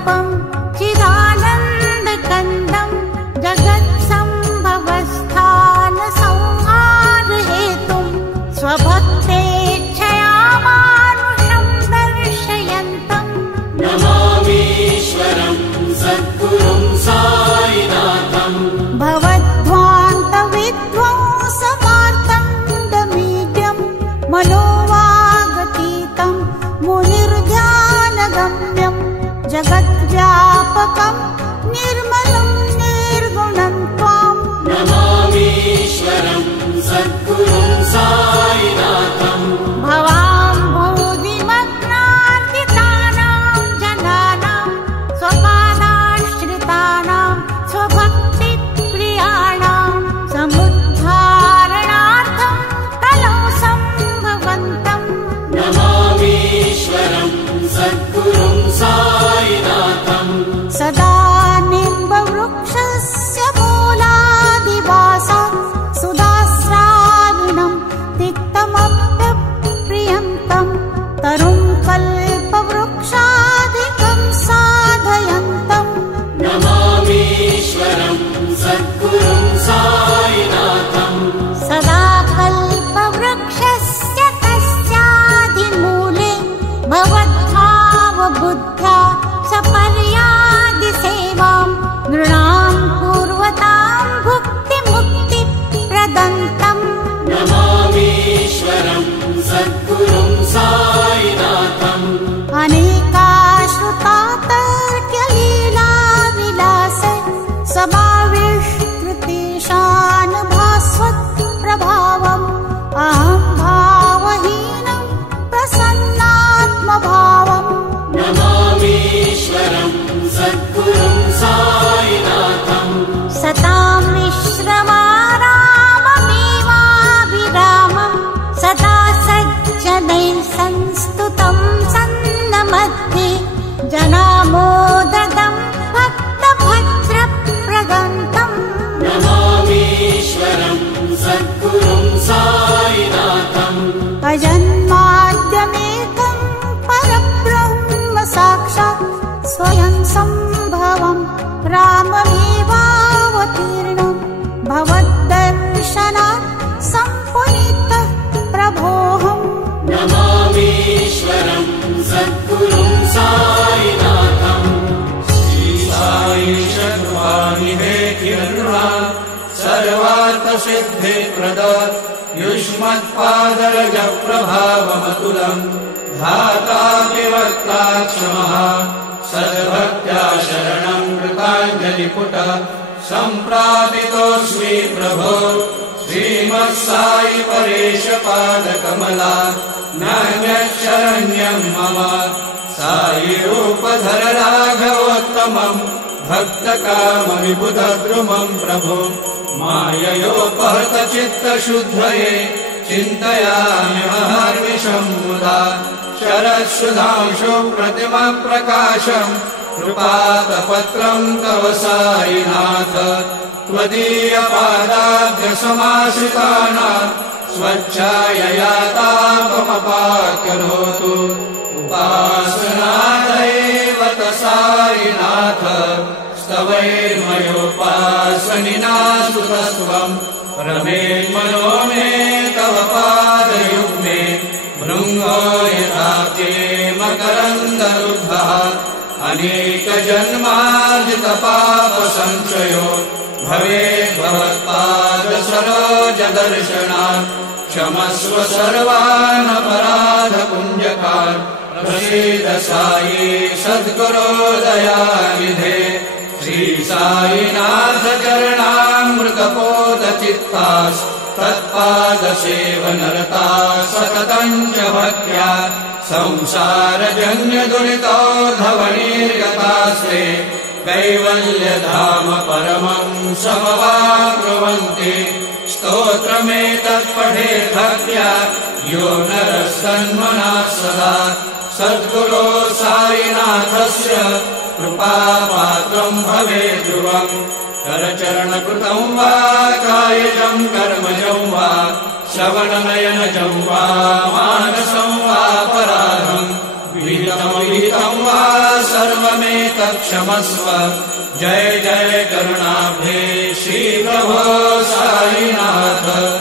स्वरूपं चिदानन्दकन्दं जगत्सम्भवस्थानसंहारहेतुं स्वभक्तेच्छया मानुषं दर्शयन्तं नमामीश्वरं सद्गुरुं साईनाथं भवद्ध्वान्तविध्वंसमार्तण्डमीड्यं मनोवागतीतं मुनिर्ध्यानगम्यं जगद्व्यापकं निर्मलं निर्गुणं त्वां नमामीश्वरं सद्गुरुं साईनाथं भवाम्भोधिमग्नार्दितानां जनानां स्वपादाश्रितानां स्वभक्तिप्रियाणां समुद्धारणार्थं कलौ सम्भवन्तं नमामीश्वरं सद्गुरुं साईनाथं सदा निम्बवृक्षस्य मूलादिवासात् सुधास्राविणं तिक्तमप्यप्रियन्तं तरुं कल्पवृक्षादिकं साधयन्तं नमामीश्वरं सद्गुरुं साईनाथं सदा कल्पवृक्षस्य कस्याधिमूले भवद्भावबुद्ध्या सपर्यादिसेवां नृणां पूर्वतां भुक्तिमुक्तिप्रदन्तं नमामीश्वरं सद्गुरुं साईनाथं अनेकाश्रुतातर्क्यलीलाविलास समाविष्कृतेशानभास्वत्प्रभावम् अहं भावहीनं प्रसन्नात्मभावम् नमामीश्वरं सद्गुरुं साईनाथं सतां विश्रमाराममेवाभिरामं सदा सज्जनैः संस्तुतं सन्नमध्ये जनामोददं भक्तभद्रप्रदन्तं नमामीश्वरं सद्गुरुं साईनाथं अजन्माद्यमेकं परब्रह्म साक्षात् स्वयं सम्भवं राममेवावतीर्णं भवद्दर्शनात् सम्पुनितः प्रभोऽहम् नमामीश्वरं सद्गुरुं साईनाथं श्री साई शर्वाणि किरणा सर्वार्थसिद्धिप्रद युष्मत्पादरजप्रभावमतुलं धाता विवक्ता क्षमः सद्भक्त्या शरणं कृताञ्जलिपुट सम्प्रापितोऽस्मि प्रभो श्रीमत्साई परेश पादकमला नान्यशरण्यं मम साई रूपधर राघवोत्तमं भक्तकामविबुधद्रुमं प्रभो माययोपहत चित्तशुद्धये चिन्तयामि महर्निशं मुदा शरत्सुधांशु प्रतिमप्रकाशं कृपातपत्रं तव साईनाथ त्वदीयपादाब्जसमाश्रितानां स्वच्छायया तापमपाकरोतु उपासनादेव साईनाथ स्तवैर्मयोपासनिना सुतस्त्वं रमेन्मनो मे तव पादयुग्मे भृङ्गो यथाब्जे मकरन्दरुद्धः अनेकजन्मार्जितपापसंशयो भवेत् भवत्पादसरोजदर्शनात् क्षमस्व सर्वान् अपराधपुञ्जकान् प्रसीद साई सद्गुरो दयानिधे श्री साईनाथ चरणामृतपोतचित्तास् तत्पादसेवनरता सततं च भक्त्या संसारजन्यदुरितोद्धवनिर्गतास्ते कैवल्यधाम परमं समवाप्नुवन्ति स्तोत्रमेतत् पठेत् भक्त्या यो नरः सन्मनः सदा सद्गुरो साईनाथस्य कृपापात्रं भवेत् ध्रुवम् करचरणकृतं वा कायजं कर्मजं वा श्रवणनयनजं वा मानसं वापराधं विहितं वा सर्वमेतत् तत्क्षमस्व। जय जय करुणाब्धे श्री प्रभो साईनाथ।